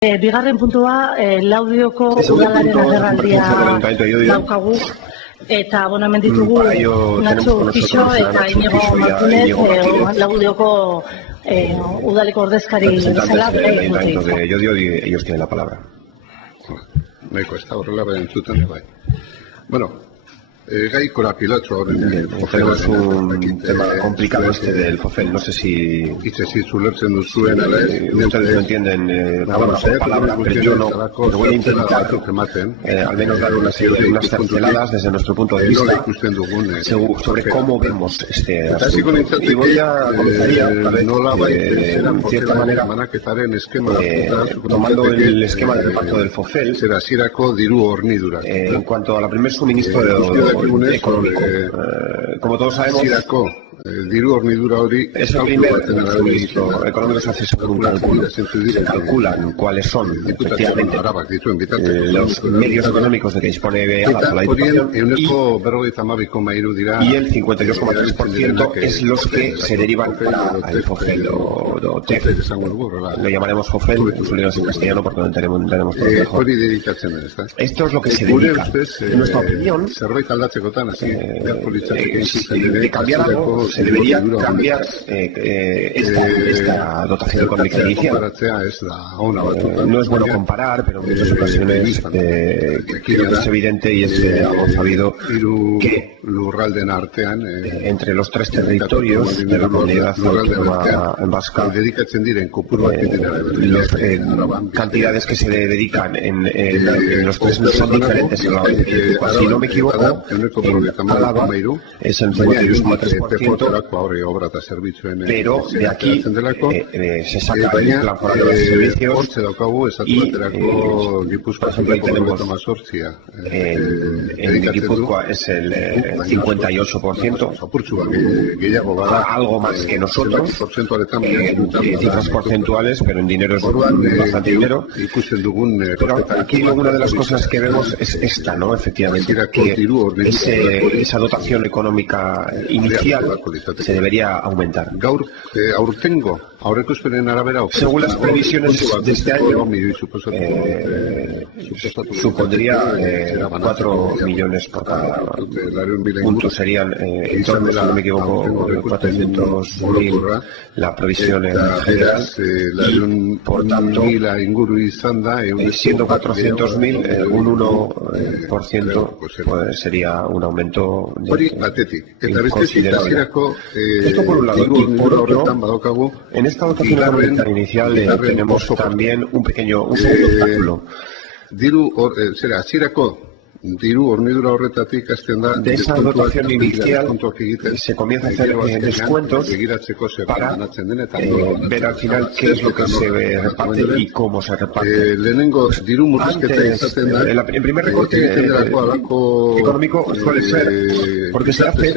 Bigarren puntua, Laudioko udalaren agerraldia daukagu, eta hemen ditugu Nacho Urquijo eta Iñigo Martínez, Laudioko udaleko ordezkari bezala. Ellos tienen la palabra. Nahiko ez da horrela baina entzuten, bai. Bueno, gai korapilatxo horren Tenemos un tema complicado este del FOFEL, no sé si hitzezi zulertzen duzuen ala ez. ustedes lo entienden palabra por palabra, pero yo no, pero voy a intentar al menos dar unas pinceladas desde nuestro punto de vista sobre cómo vemos este asunto. Y voy a de cierta manera tomando el esquema del pacto del FOFEL en cuanto al primer suministro de económico. Como todos sabemos, es el primer suministro económico se hace sobre un cálculo. Se calculan cuáles son efectivamente los medios económicos de que dispone la Diputación y el 52,3% es los que se derivan para el FOFEL o TEF. Lo llamaremos FOFEL, en castellano porque no entendemos todo mejor. Esto es lo que se dedica. En nuestra opinión, de cambiar algo, se debería cambiar esta dotación económica inicial. No es bueno comparar, pero en muchas ocasiones es evidente y es algo sabido que entre los tres territorios de la comunidad autónoma vasca, las cantidades que se dedican en los tres son diferentes. Si no me equivoco, es el 52,3%, pero de aquí se saca el plan foral de servicios y, por ejemplo, ahí tenemos en Gipuzkoa es el 58%, algo más que nosotros, cifras porcentuales, pero en dinero es bastante dinero. Pero aquí una de las cosas que vemos es esta, ¿no? Efectivamente, que esa dotación económica inicial se debería aumentar. Según las previsiones de este año, supondría 4 millones por cada punto. Serían, en torno, si no me equivoco, 400.000 la previsión en general. Y, por tanto, siendo 400.000, un 1%, pues sería un aumento considerable. Esto por un lado. Y por otro, en esta dotación económica inicial tenemos también un segundo obstáculo. De esa dotación inicial se comienza a hacer descuentos para ver al final qué es lo que se reparte y cómo se reparte. Antes, el primer recorte económico suele ser porque se hace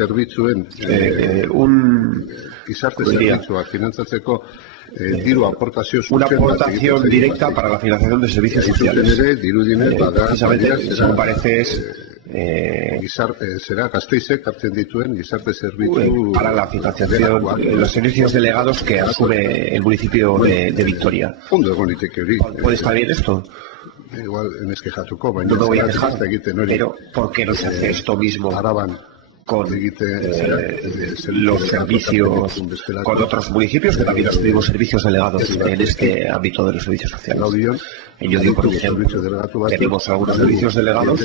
una aportación directa para la financiación de servicios sociales. Precisamente, según parece, es para la financiación de los servicios delegados que asume el municipio de Vitoria. ¿Puede estar bien esto? No me voy a quejar, pero ¿por qué no se hace esto mismo con los servicios, con otros municipios que también tenemos servicios delegados en este ámbito de los servicios sociales? En Llodio, por ejemplo, tenemos algunos servicios delegados,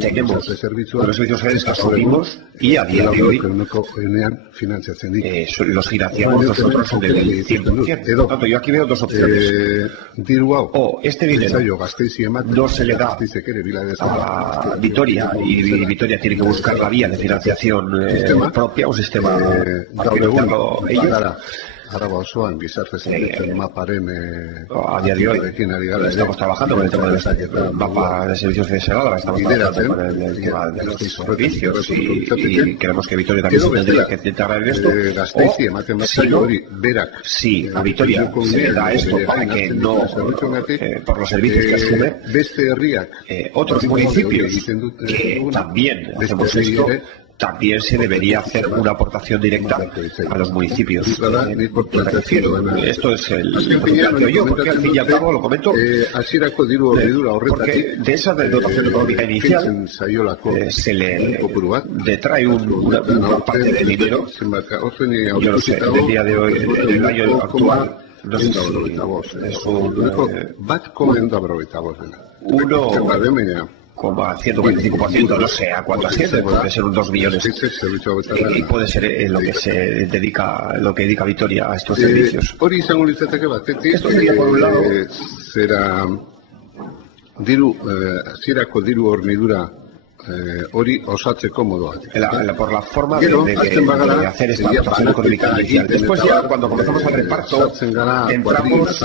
tenemos los servicios sociales que asumimos y a día de hoy los financiamos nosotros en el 100%. Por tanto, yo aquí veo dos opciones. O este dinero no se le da a Vitoria y Vitoria tiene que buscar la vía de financiación propia, un sistema para financiarlo ellos. A día de hoy estamos trabajando con el tema del mapa de servicios de Segada, estamos trabajando con el tema de los servicios y queremos que Vitoria también se tendría que integrar en esto. Si a Vitoria se le da esto para que no, por los servicios que asume, otros municipios que también hacemos esto, también se debería hacer una aportación directa a los municipios. Esto es el planteo yo, porque al fin y al cabo lo comento, porque de esa dotación económica inicial se le detrae una parte del dinero. Yo no sé, en el día de hoy, en el año actual, no sé si es un 1,125%, no sé a cuánto asciende, puede ser un 2 millones. Y puede ser lo que dedica Vitoria a estos servicios. Esto sería, por un lado, por la forma de hacer esta aportación económica inicial. Después ya, cuando comenzamos el reparto, entramos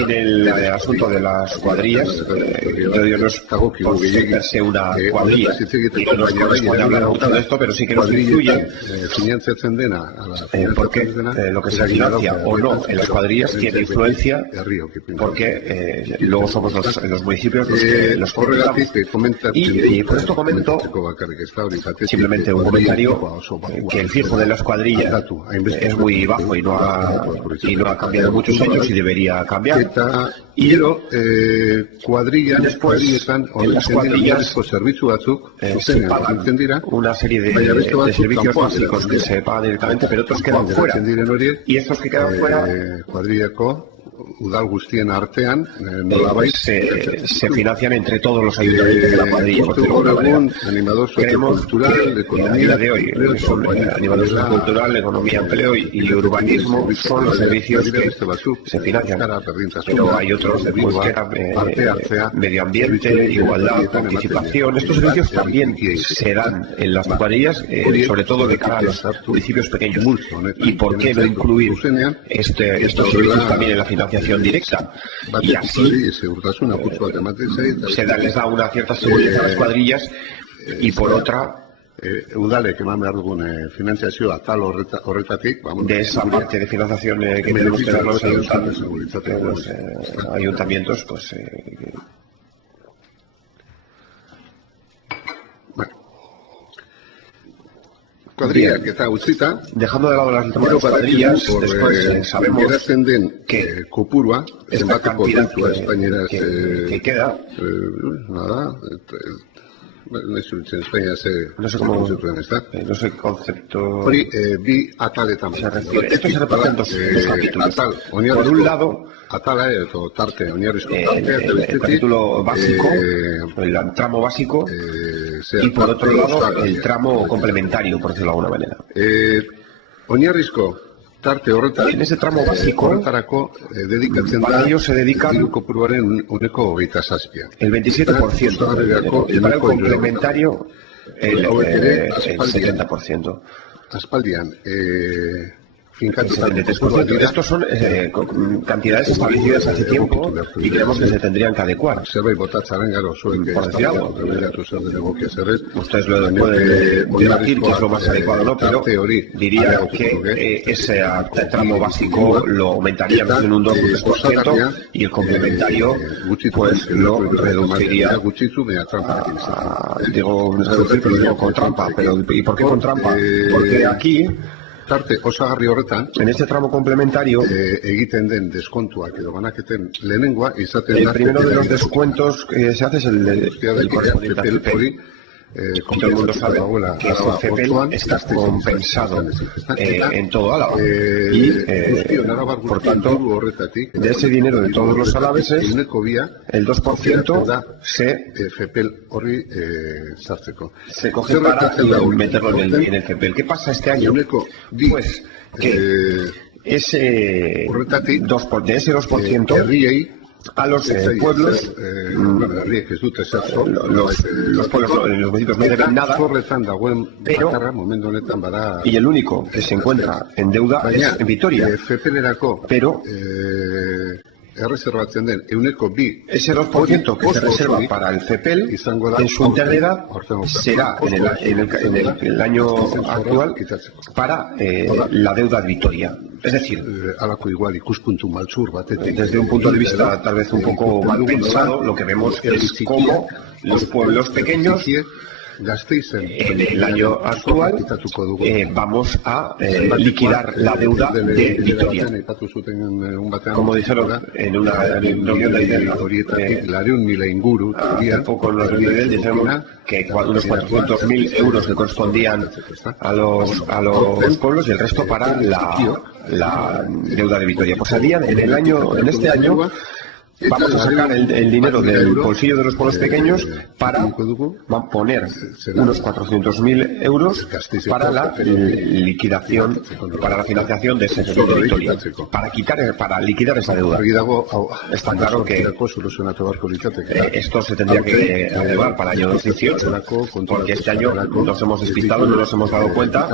en el asunto de las cuadrillas. Yo no es por serse una cuadrilla, y no nos corresponde hablar mucho de esto, pero sí que nos influye, porque lo que se financia o no en las cuadrillas tiene influencia, porque luego somos los municipios los que comentamos. Y por esto comento simplemente un comentario, que el fijo de las cuadrillas es muy bajo y no ha cambiado en muchos años y debería cambiar. Y después en las cuadrillas se pagan una serie de servicios básicos que se pagan directamente, pero otros quedan fuera. Y estos que quedan fuera se financian entre todos los ayuntamientos de la cuadrilla. Creemos que a día de hoy animación cultural, economía, empleo y urbanismo son los servicios que se financian, pero hay otros medio ambiente, igualdad, participación. Estos servicios también se dan en las cuadrillas, sobre todo de cara a los municipios pequeños. ¿Y por qué no incluir estos servicios también en la financiación directa? Y así les da una cierta seguridad a las cuadrillas, y por otra, de esa parte de financiación que tenemos que dar los ayuntamientos, pues cuadrilla que está utzita, dejando de lado las cuadrillas, después sabemos que esta cantidad que queda, no sé cómo no sé el concepto se refiere. Esto se reparte en dos capítulos. Por un lado, el capítulo básico, el tramo básico, y por otro lado el tramo complementario, por decirlo de alguna manera. En ese tramo básico, para ello se dedica el 27%, y para el complementario el 70%. Estos son cantidades establecidas hace tiempo y creemos que se tendrían que adecuar. Por decir algo, ustedes lo pueden debatir que es lo más adecuado o no, pero diría que ese tramo básico lo aumentaríamos en un 2 o 3% y el complementario pues lo reduciría digo con trampa. ¿Y por qué con trampa? Porque aquí en este tramo complementario, el primero de los descuentos que se hace es el correspondiente al FEPEL. Todo el mundo sabe que ese FEPEL está compensado en todo Álava. Y, por tanto, de ese dinero de todos los alaveses, el 2% se coge para meterlo en el FEPEL. ¿Qué pasa este año? Pues que de ese 2%, a los pueblos, los pueblos, los municipios no deben nada, pero, y el único que se encuentra en deuda es en Vitoria, pero ese 2% que se reserva para el FEPEL en su integridad será en el año actual para la deuda de Vitoria. Es decir, desde un punto de vista tal vez un poco mal pensado, lo que vemos es cómo los pueblos pequeños en el año actual vamos a liquidar la deuda de Vitoria. Como dijeron en una reunión hace poco en los niveles, dijeron que unos 400.000 euros que correspondían a los pueblos y el resto para la deuda de Vitoria. Pues en este año vamos a sacar el dinero del bolsillo de los pueblos pequeños para poner unos 400.000 euros para la liquidación, para la financiación de ese servicio de Vitoria, para liquidar esa deuda. Está claro que esto se tendría que elevar para el año 2018, porque este año nos hemos despistado, no nos hemos dado cuenta,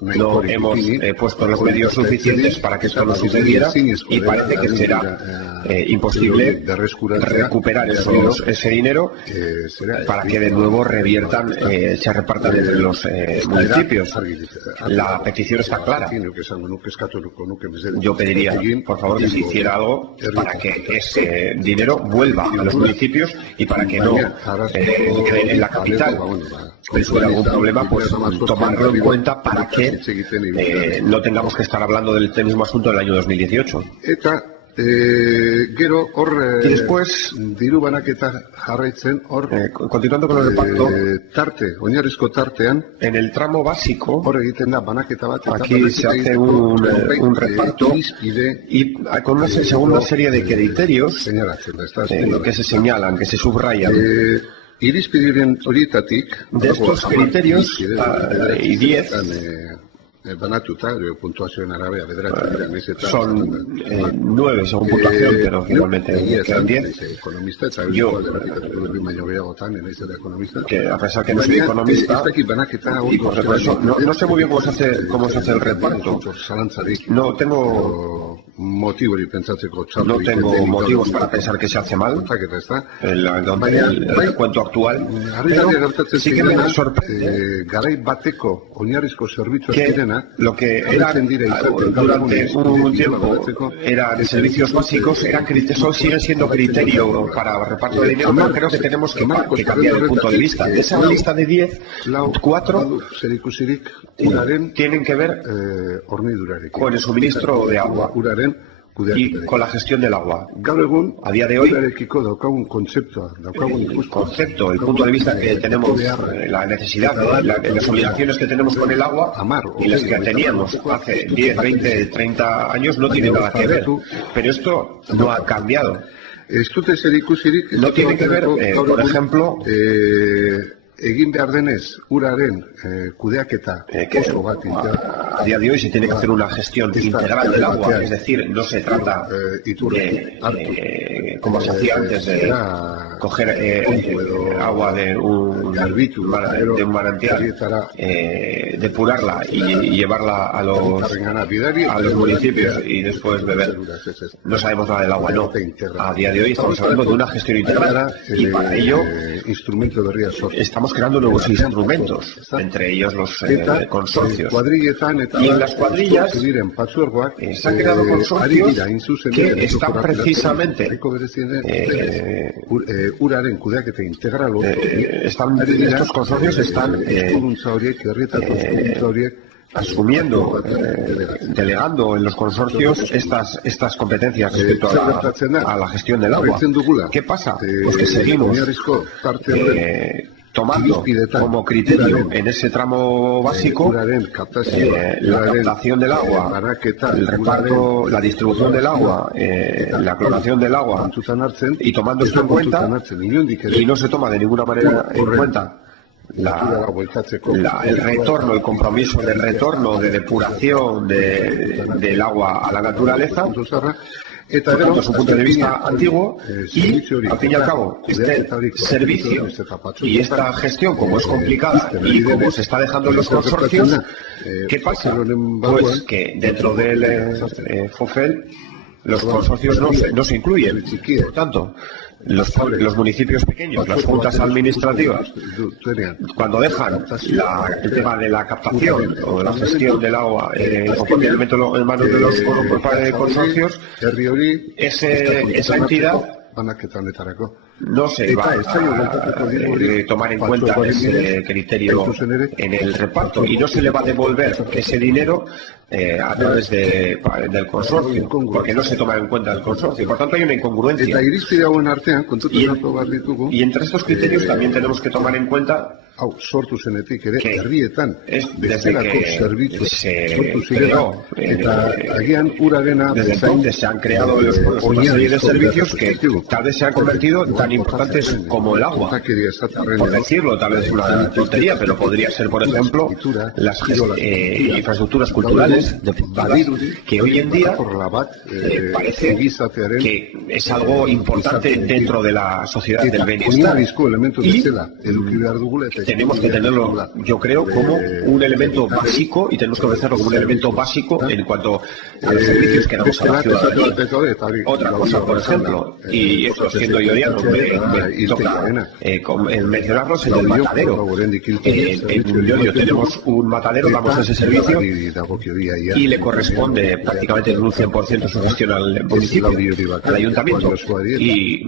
no hemos puesto los medios suficientes para que esto no sucediera y parece que será imposible recuperar ese dinero para que de nuevo reviertan, se repartan entre los municipios. La petición está clara. Yo pediría, por favor, que se hiciera algo para que ese dinero vuelva a los municipios y para que no quede en la capital. Si hubiera algún problema, pues tomarlo en cuenta para que no tengamos que estar hablando del mismo asunto del año 2018. Y después, continuando con el reparto, en el tramo básico, aquí se hace un reparto y con una serie de criterios que se señalan, que se subrayan. De estos criterios, y 10 son 9 según puntuación, pero finalmente quedan 10. Yo, que a pesar que no soy economista, y por eso no sé muy bien cómo se hace el reparto. No tengo motivos para pensar que se hace mal el recuento actual, pero sí que me sorprende que lo que era durante un tiempo eran servicios básicos, siguen siendo criterio para reparto de dinero, pero creo que tenemos que cambiar el punto de vista. De esa lista de 10, 4 tienen que ver con el suministro de agua y con la gestión del agua. A día de hoy, el punto de vista que tenemos, la necesidad, las obligaciones que tenemos con el agua y las que teníamos hace 10, 20, 30 años no tienen nada que ver. Pero esto no ha cambiado. No tiene que ver, por ejemplo, egin behar denez uraren kudeaketa oso bat a día de hoy se tiene que hacer una gestión integral del agua, es decir, no se trata de como se hacía antes de coger agua de un manantial, depurarla y llevarla a los municipios y después beber. No sabemos nada del agua, no. A día de hoy estamos hablando de una gestión integrada y para ello estamos creando nuevos instrumentos, entre ellos los consorcios. Y en las cuadrillas se han creado consorcios que están precisamente estos consorcios están asumiendo, delegando en los consorcios estas competencias respecto a la gestión del agua. ¿Qué pasa? Pues que seguimos tomando como criterio en ese tramo básico la captación del agua, el reparto, la distribución del agua, la cloración del agua, y tomando esto en cuenta, y no se toma de ninguna manera en cuenta el retorno, el compromiso de retorno, de depuración del agua a la naturaleza. Tenemos un punto de vista antiguo y, al fin y al cabo, este servicio y esta gestión, como es complicada y como se está dejando en los consorcios, ¿qué pasa? Pues que dentro del FOFEL los consorcios no se incluyen. Por tanto, los municipios pequeños, las juntas administrativas, cuando dejan el tema de la captación o de la gestión del agua completamente en manos de los consorcios, esa entidad no se va a tomar en cuenta ese criterio en el reparto y no se le va a devolver ese dinero a través del consorcio, porque no se toma en cuenta el consorcio. Por tanto, hay una incongruencia. Y entre estos criterios también tenemos que tomar en cuenta que desde que se creó, desde entonces se han creado los pueblos una serie de servicios que tal vez se han convertido en tan importantes como el agua. Por decirlo, tal vez una tontería, pero podría ser, por ejemplo, las infraestructuras culturales que hoy en día parece que es algo importante dentro de la sociedad del bienestar. Y tenemos que tenerlo, yo creo, como un elemento básico, y tenemos que ofrecerlo como un elemento básico en cuanto a los servicios que damos a la ciudadanía. Otra cosa, por ejemplo, y esto siendo yo me toca mencionarlos, en el matadero. En Llodio tenemos un matadero, damos ese servicio y le corresponde prácticamente en un 100% su gestión al municipio, al ayuntamiento. Y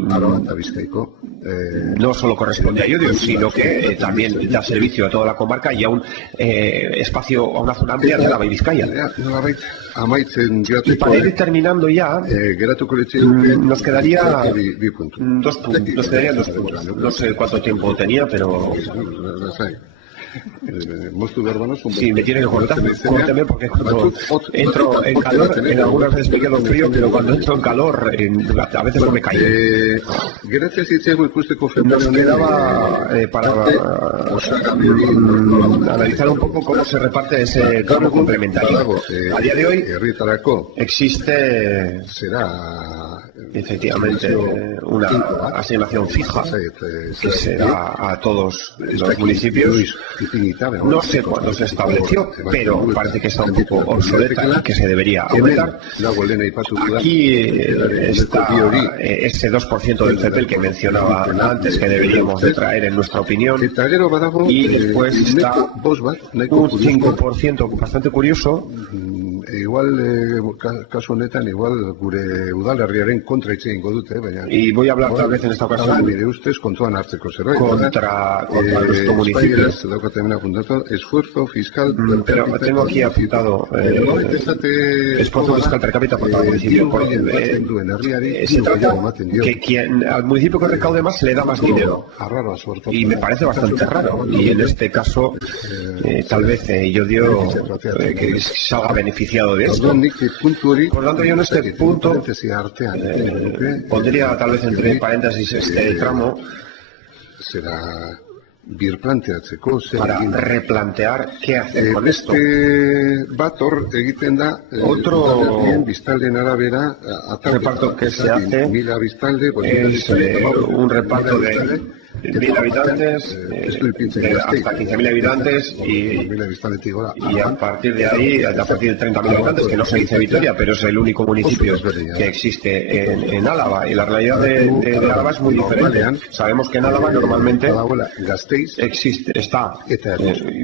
no solo corresponde a Llodio, sino que también da servicio a toda la comarca y a un espacio, a una zona amplia de Álava y Vizcaya. Y para ir terminando ya, nos quedarían dos puntos. No sé cuánto tiempo tenía, pero... Sí, me tiene que cortar, córteme, porque cuando entro en calor, en algunas veces me quedo frío, pero cuando entro en calor, a veces no me caigo. Nos quedaba para analizar un poco cómo se reparte ese cargo complementario. A día de hoy existe efectivamente una asignación fija que se da a todos los municipios. No sé cuándo se estableció, pero parece que está un poco obsoleta y que se debería aumentar. Aquí está ese 2% del CEPEL que mencionaba antes, que deberíamos de traer en nuestra opinión, y después está un 5% bastante curioso. Y voy a hablar tal vez en esta ocasión contra nuestro municipio. Esfuerzo fiscal, pero tengo aquí apuntado esfuerzo fiscal per cápita por cada municipio. Al municipio que recaude más se le da más dinero. Y me parece bastante raro. Y en este caso, tal vez Llodio que salga beneficiado de esto. Por lo tanto, yo en este punto pondría tal vez entre paréntesis este tramo para replantear qué hacer con esto. Otro reparto que se hace es un reparto de 1.000 habitantes, hasta 15.000 habitantes y a partir de ahí, a partir de 30.000 habitantes, que no se dice Vitoria, pero es el único municipio que existe en Álava, y la realidad de Álava es muy diferente. Sabemos que en Álava normalmente está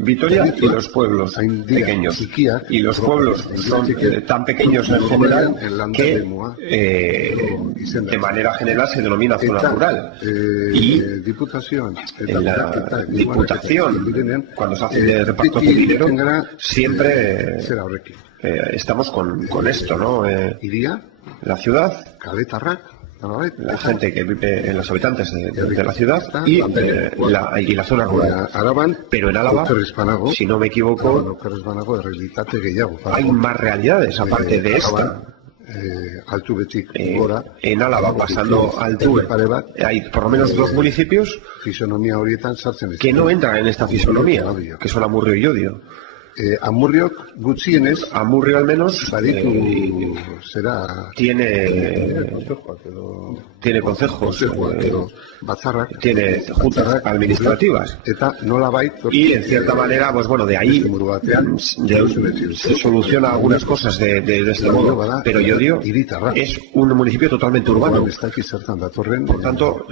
Vitoria y los pueblos pequeños, y los pueblos son tan pequeños en general que de manera general se denomina zona rural. Y en la Diputación, cuando se hace de reparto de dinero, siempre estamos con esto, ¿no? La ciudad, la gente que vive, los habitantes de la ciudad y la zona rural. Pero en Álava, si no me equivoco, hay más realidades aparte de esta. En Álava, pasando Altuve, hay por lo menos 2 municipios que no entran en esta fisonomía, que son Amurrio y Llodio. Amurrio al menos tiene consejos, tiene juntas administrativas, y en cierta manera, pues bueno, de ahí se soluciona algunas cosas de este modo, pero Llodio es un municipio totalmente urbano. Por tanto,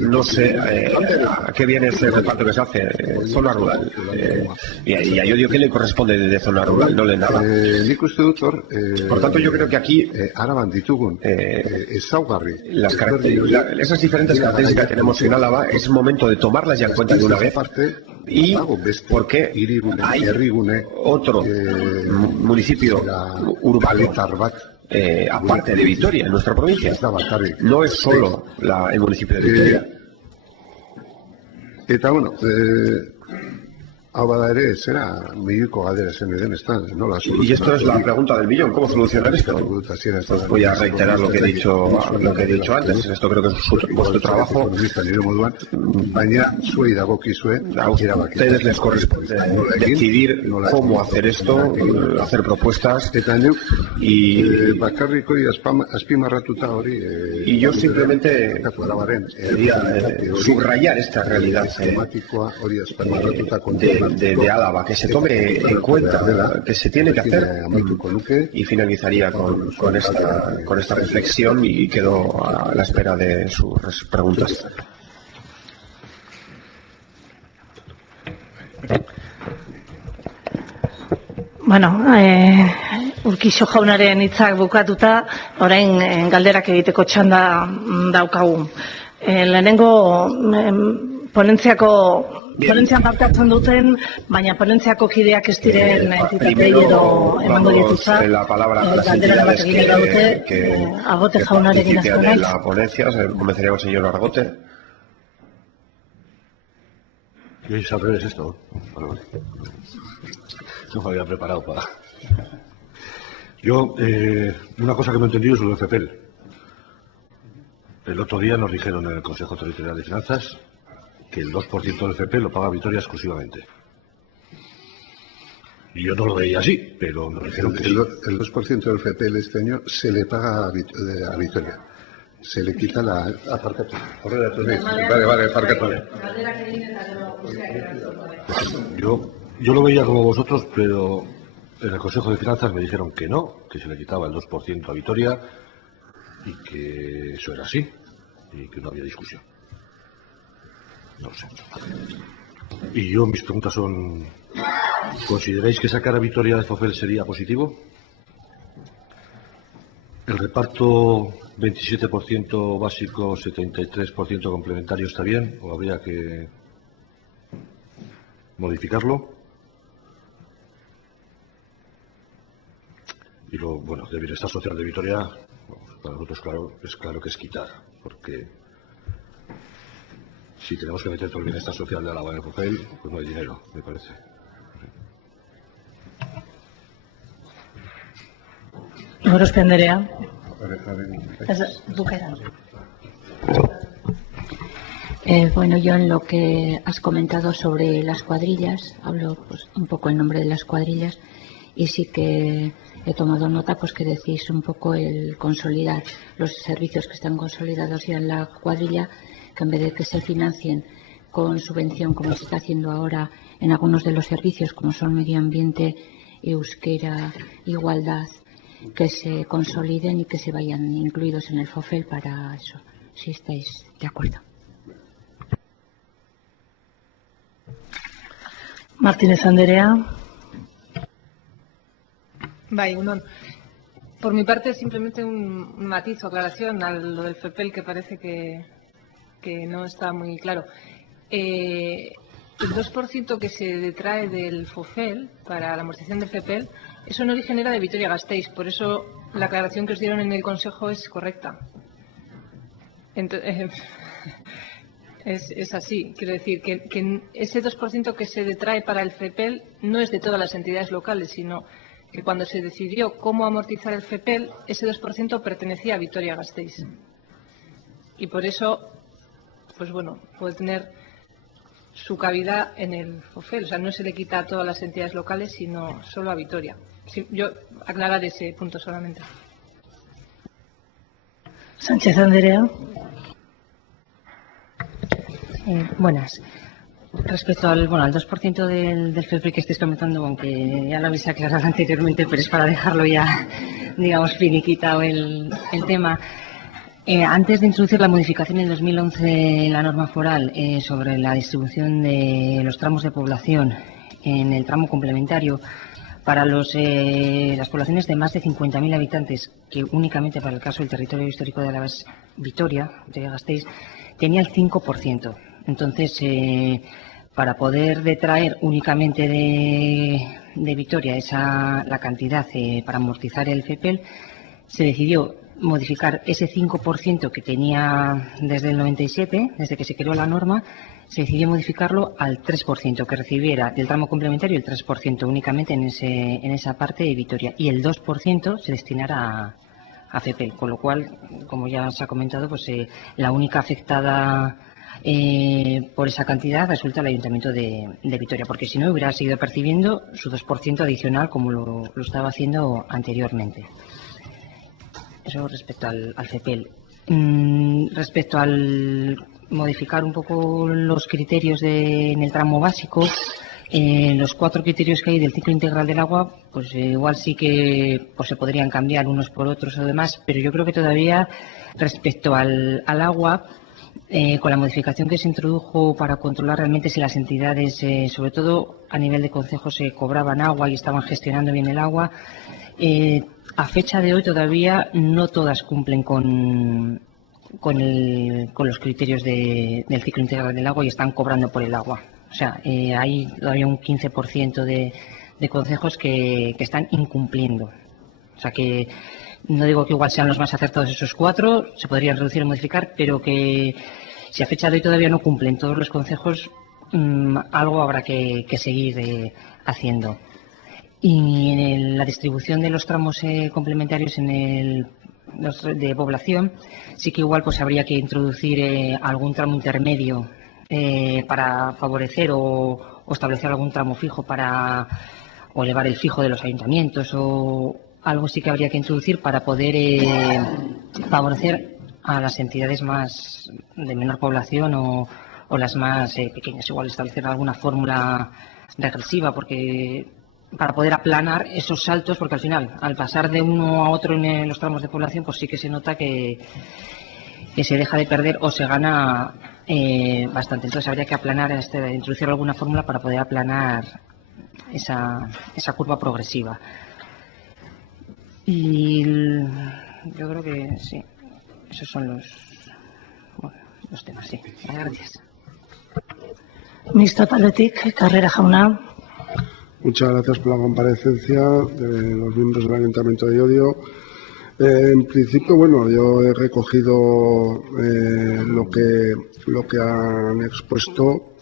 no sé a qué viene ese reparto que se hace, zona rural, y a Llodio que le corresponde de zona rural, no le nada. Nik uste dut hor, Por tanto, yo creo que aquí Araban ditugun ezaugarri. esas diferentes características que tenemos en Álava es momento de tomarlas ya en cuenta de una vez. Y porque hay otro municipio urbano aparte de Vitoria, en nuestra provincia. No es solo el municipio de Vitoria. Eta, bueno, hau bada ere, zera, milioiko galdera zen eden, y esto es la pregunta del millón, ¿cómo solucionar esto? Pues voy a reiterar lo que he dicho antes. Esto creo que es vuestro trabajo. A ustedes les corresponde decidir cómo hacer esto, hacer propuestas. Y yo simplemente quería subrayar esta realidad de Álava, que se tome en cuenta, que se tiene que hacer. Y finalizaría con esta reflexión y quedo a la espera de sus preguntas. Bueno, Urquijo jaunaren hitzak bukatuta, orain galderak egiteko txanda daukagu. Lehenengo ponentzian parte hartzen duten, baina ponentziako kideak ez diren entitatei edo emango dituzta. Galdera bat egin dute, Argote jaunarekin azko naiz. La ponencia, comenzaría con el señor Argote. ¿Queréis al revés esto? Vale. No me había preparado para... Yo, una cosa que no he entendido es lo del FEPEL. El otro día nos dijeron en el Consejo Territorial de Finanzas que el 2% del FP lo paga Vitoria exclusivamente. Y yo no lo veía así, pero nos dijeron que el 2% del FP este año se le paga a Vitoria. Se le quita la aparcatu. Vale, aparcatu. Yo lo veía como vosotros, pero en el Consejo de Finanzas me dijeron que no, que se le quitaba el 2% a Vitoria y que eso era así y que no había discusión. No lo sé. Y mis preguntas son: ¿consideráis que sacar a Vitoria de FOFEL sería positivo? ¿El reparto 27% básico, 73% complementario está bien o habría que modificarlo? Y bueno, de bienestar social de Vitoria, para nosotros es claro que es quitar, porque si tenemos que meter todo el bienestar social de Álava en el FOFEL, pues no hay dinero, me parece. Gorospe Andrea. Bueno, yo en lo que has comentado sobre las cuadrillas, hablo pues un poco en nombre de las cuadrillas y sí que he tomado nota pues que decís un poco el consolidar los servicios que están consolidados ya en la cuadrilla, que en vez de que se financien con subvención como se está haciendo ahora en algunos de los servicios como son medio ambiente, euskera, igualdad, que se consoliden y que se vayan incluidos en el FOFEL para eso, si estáis de acuerdo. Martínez Andrea. Bai, por mi parte simplemente un matiz o aclaración a lo del FEPEL que parece que no está muy claro. El 2% que se detrae del FOFEL para la amortización del FEPEL, eso no origen era de Vitoria-Gasteiz, por eso la aclaración que os dieron en el Consejo es correcta. Entonces, es así, quiero decir que ese 2% que se detrae para el FEPEL no es de todas las entidades locales, sino que cuando se decidió cómo amortizar el FEPEL, ese 2% pertenecía a Vitoria-Gasteiz. Y por eso, pues bueno, puede tener su cavidad en el FOFEL. O sea, no se le quita a todas las entidades locales, sino solo a Vitoria. Sí, yo aclarar ese punto solamente. Sánchez Andrea. Buenas. Respecto al 2% del FEPEL que estáis comentando, aunque ya lo habéis aclarado anteriormente, pero es para dejarlo ya, digamos, finiquitado el tema. Antes de introducir la modificación en 2011 en la norma foral sobre la distribución de los tramos de población en el tramo complementario para las poblaciones de más de 50.000 habitantes, que únicamente para el caso del territorio histórico de Alavés Vitoria, Vitoria-Gasteiz, tenía el 5%. Entonces, para poder detraer únicamente de Vitoria la cantidad para amortizar el FEPEL, se decidió modificar ese 5% que tenía desde el 97, desde que se creó la norma, se decidió modificarlo al 3%, que recibiera del tramo complementario el 3% únicamente en esa parte de Vitoria, y el 2% se destinara a FEPEL, con lo cual, como ya se ha comentado, pues la única afectada por esa cantidad resulta el Ayuntamiento de Vitoria, porque si no hubiera seguido percibiendo su 2% adicional como lo estaba haciendo anteriormente. Eso respecto al FEPEL. Respecto al modificar un poco los criterios en el tramo básico, los 4 criterios que hay del ciclo integral del agua, pues igual sí que pues se podrían cambiar unos por otros o demás, pero yo creo que todavía respecto al agua, con la modificación que se introdujo para controlar realmente si las entidades, sobre todo a nivel de concejos, cobraban agua y estaban gestionando bien el agua, a fecha de hoy todavía no todas cumplen con los criterios del ciclo integral del agua y están cobrando por el agua. O sea, hay todavía un 15% de concejos que están incumpliendo. O sea que no digo que igual sean los más acertados esos 4, se podrían reducir o modificar, pero que si a fecha de hoy todavía no cumplen todos los concejos, algo habrá que seguir haciendo. Y en la distribución de los tramos complementarios de población, sí que igual pues habría que introducir algún tramo intermedio para favorecer o establecer algún tramo fijo o elevar el fijo de los ayuntamientos, o algo sí que habría que introducir para poder favorecer a las entidades más de menor población o las más pequeñas. Igual establecer alguna fórmula regresiva para poder aplanar esos saltos, porque al final, al pasar de uno a otro en los tramos de población, pues sí que se nota que se deja de perder o se gana bastante. Entonces habría que aplanar, introducir alguna fórmula para poder aplanar esa curva progresiva. Y yo creo que sí, esos son los temas, sí. Gracias. Misto taldetik, Carrera jauna. Muchas gracias por la comparecencia de los miembros del Ayuntamiento de Llodio. En principio, bueno, yo he recogido lo que han expuesto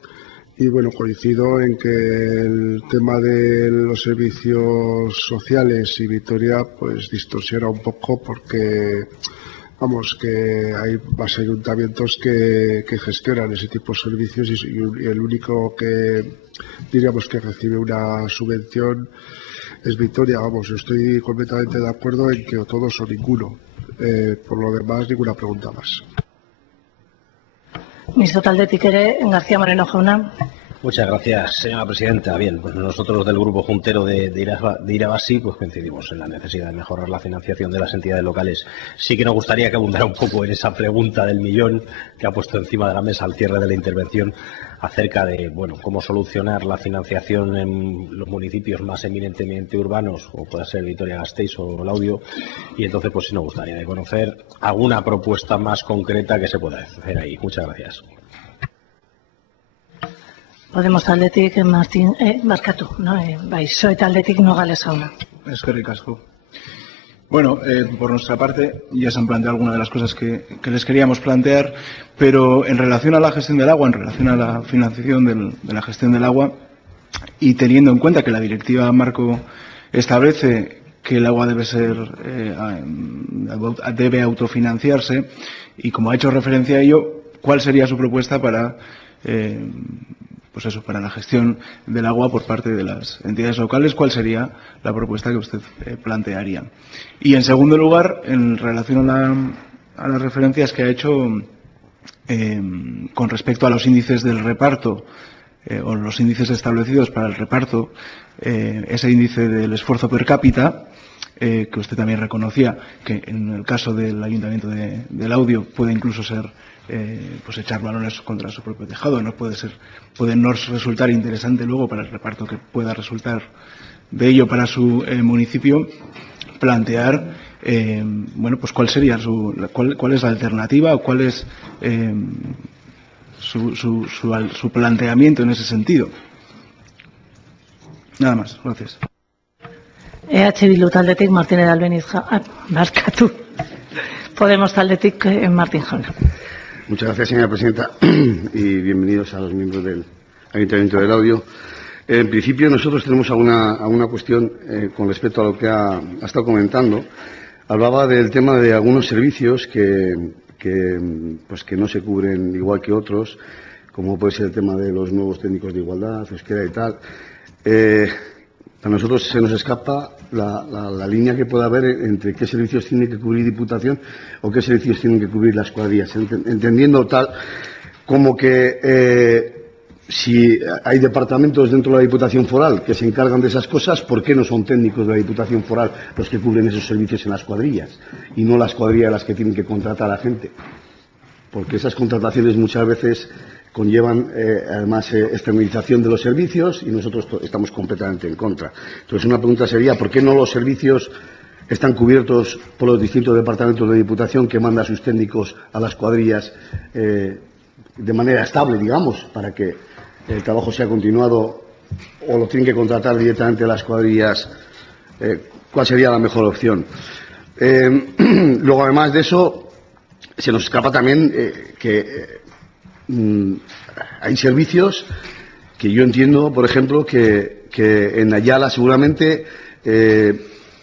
y, bueno, coincido en que el tema de los servicios sociales y Vitoria pues distorsiona un poco porque, vamos, que hay más ayuntamientos que gestionan ese tipo de servicios y el único que, diríamos, que recibe una subvención es Vitoria. Vamos, yo estoy completamente de acuerdo en que o todos o ninguno. Por lo demás, ninguna pregunta más. Misto taldetik ere, García Moreno jauna. Muchas gracias, señora presidenta. Bien, pues nosotros del Grupo Juntero de Irabasi pues coincidimos en la necesidad de mejorar la financiación de las entidades locales. Sí que nos gustaría que abundara un poco en esa pregunta del millón que ha puesto encima de la mesa al cierre de la intervención acerca de, bueno, cómo solucionar la financiación en los municipios más eminentemente urbanos, como pueda ser Vitoria-Gasteiz o Laudio, y entonces pues sí nos gustaría de conocer alguna propuesta más concreta que se pueda hacer ahí. Muchas gracias. Podemos taldetik, Martín, barkatu, no? Soy taldetik Nogales jauna. Eskerrik asko. Bueno, por nuestra parte ya se han planteado algunas de las cosas que les queríamos plantear, pero en relación a la gestión del agua, en relación a la financiación de la gestión del agua, y teniendo en cuenta que la directiva marco establece que el agua debe autofinanciarse, y como ha hecho referencia a ello, ¿cuál sería su propuesta para para la gestión del agua por parte de las entidades locales? ¿Cuál sería la propuesta que usted plantearía? Y en segundo lugar, en relación a las referencias que ha hecho con respecto a los índices del reparto o los índices establecidos para el reparto, ese índice del esfuerzo per cápita, que usted también reconocía que en el caso del Ayuntamiento de Laudio puede incluso ser pues echar balones contra su propio tejado. Puede no resultar interesante luego para el reparto que pueda resultar de ello para su municipio, plantear pues cuál sería cuál es la alternativa o cuál es su planteamiento en ese sentido. Nada más, gracias. Bildu taldetik Martínez Albeniz barkatu. Podemos taldetik Martín Jauna. Muchas gracias, señora presidenta, y bienvenidos a los miembros del Ayuntamiento del Laudio. En principio, nosotros tenemos alguna cuestión con respecto a lo que ha estado comentando. Hablaba del tema de algunos servicios que no se cubren igual que otros, como puede ser el tema de los nuevos técnicos de igualdad, euskera y tal. A nosotros se nos escapa la línea que pueda haber entre qué servicios tiene que cubrir Diputación o qué servicios tienen que cubrir las cuadrillas, entendiendo tal como que si hay departamentos dentro de la Diputación Foral que se encargan de esas cosas, ¿por qué no son técnicos de la Diputación Foral los que cubren esos servicios en las cuadrillas y no las cuadrillas las que tienen que contratar a la gente? Porque esas contrataciones muchas veces conllevan además externalización de los servicios y nosotros estamos completamente en contra. Entonces, una pregunta sería, ¿por qué no los servicios están cubiertos por los distintos departamentos de Diputación que mandan a sus técnicos a las cuadrillas de manera estable, digamos, para que el trabajo sea continuado, o lo tienen que contratar directamente las cuadrillas? ¿Cuál sería la mejor opción? Luego, además de eso, se nos escapa también que hay servicios que yo entiendo, por ejemplo, que en Ayala seguramente,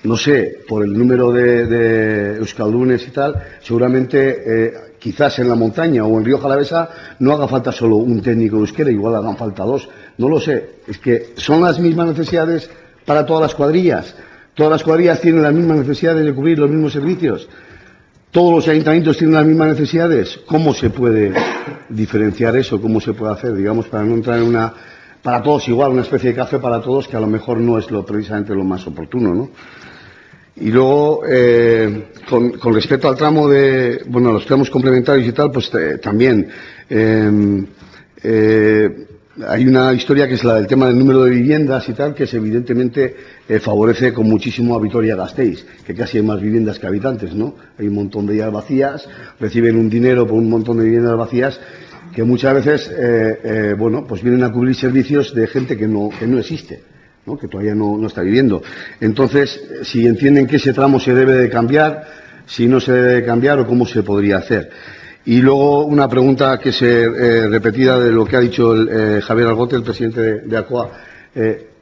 no sé, por el número de euskaldunes y tal, seguramente quizás en la montaña o en Río Jalavesa no haga falta solo un técnico de euskera, igual hagan falta dos, no lo sé. Es que son las mismas necesidades para todas las cuadrillas. Todas las cuadrillas tienen las mismas necesidades de cubrir los mismos servicios. Todos los ayuntamientos tienen las mismas necesidades. ¿Cómo se puede diferenciar eso? ¿Cómo se puede hacer? Digamos, para no entrar en para todos igual, una especie de café para todos, que a lo mejor no es precisamente lo más oportuno, ¿no? Y luego, con respecto al tramo a los tramos complementarios y tal, pues también hay una historia que es la del tema del número de viviendas y tal, que evidentemente favorece con muchísimo a Vitoria-Gasteiz, que casi hay más viviendas que habitantes, ¿no? Hay un montón de ellas vacías, reciben un dinero por un montón de viviendas vacías, que muchas veces, pues vienen a cubrir servicios de gente que no existe, ¿no? Que todavía no está viviendo. Entonces, si entienden que ese tramo se debe de cambiar, si no se debe de cambiar o cómo se podría hacer. Y luego una pregunta que se repetida de lo que ha dicho Javier Argote, el presidente de ACOA.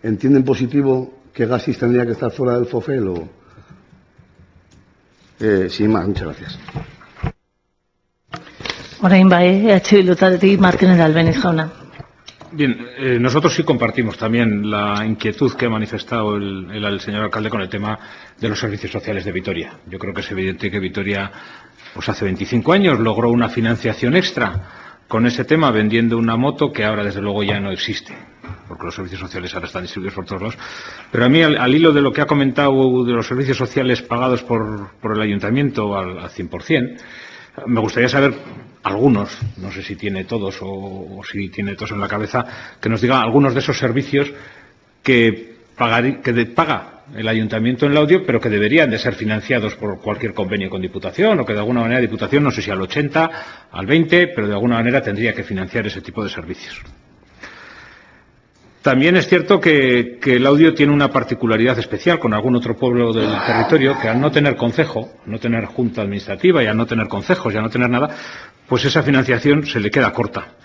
¿Entienden positivo que Gasteiz tendría que estar fuera del FOFEL? Sin más, muchas gracias. Orain bai, Bildu taldetik Martínez Albeniz Jauna. Bien, nosotros sí compartimos también la inquietud que ha manifestado el señor alcalde con el tema de los servicios sociales de Vitoria. Yo creo que es evidente que Vitoria, pues hace 25 años logró una financiación extra con ese tema, vendiendo una moto que ahora desde luego ya no existe, porque los servicios sociales ahora están distribuidos por todos lados. Pero a mí, al hilo de lo que ha comentado de los servicios sociales pagados por el ayuntamiento al 100%, me gustaría saber algunos, no sé si tiene todos o si tiene todos en la cabeza, que nos diga algunos de esos servicios que paga el ayuntamiento en Laudio, pero que deberían de ser financiados por cualquier convenio con Diputación, o que de alguna manera Diputación, no sé si al 80, al 20, pero de alguna manera tendría que financiar ese tipo de servicios. También es cierto que Laudio tiene una particularidad especial con algún otro pueblo del territorio, que al no tener concejo, no tener junta administrativa y al no tener concejos y al no tener nada, pues esa financiación se le queda corta.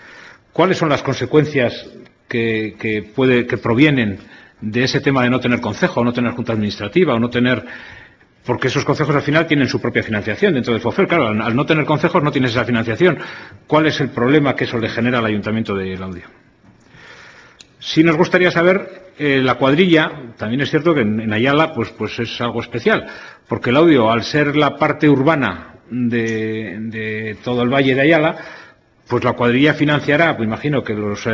¿Cuáles son las consecuencias que provienen de ese tema de no tener concejo, o no tener junta administrativa, o no tener... Porque esos concejos al final tienen su propia financiación dentro del FOFEL. Claro, al no tener concejos no tienes esa financiación. ¿Cuál es el problema que eso le genera al ayuntamiento de Laudio? Sí nos gustaría saber, la cuadrilla, también es cierto que en Ayala pues es algo especial, porque Laudio, al ser la parte urbana de todo el valle de Ayala, pues la cuadrilla financiará, pues imagino que los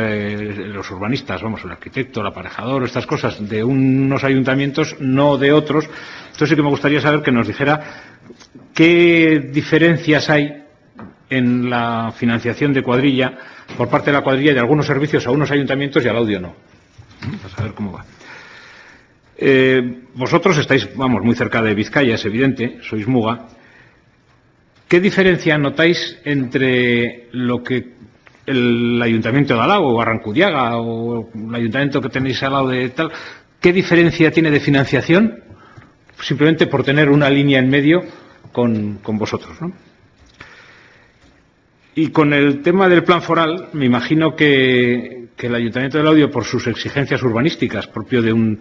urbanistas, el arquitecto, el aparejador, estas cosas, de unos ayuntamientos, no de otros. Entonces sí que me gustaría saber que nos dijera qué diferencias hay en la financiación de cuadrilla, por parte de la cuadrilla, de algunos servicios a unos ayuntamientos y al audio no. Vamos a ver cómo va. Vosotros estáis, vamos, muy cerca de Vizcaya, es evidente, sois Muga. ¿Qué diferencia notáis entre lo que el ayuntamiento de Alao o Arrancudiaga o el ayuntamiento que tenéis al lado de tal, qué diferencia tiene de financiación simplemente por tener una línea en medio con vosotros, ¿no? Y con el tema del plan foral, me imagino que el ayuntamiento de Laudio, por sus exigencias urbanísticas, propio de una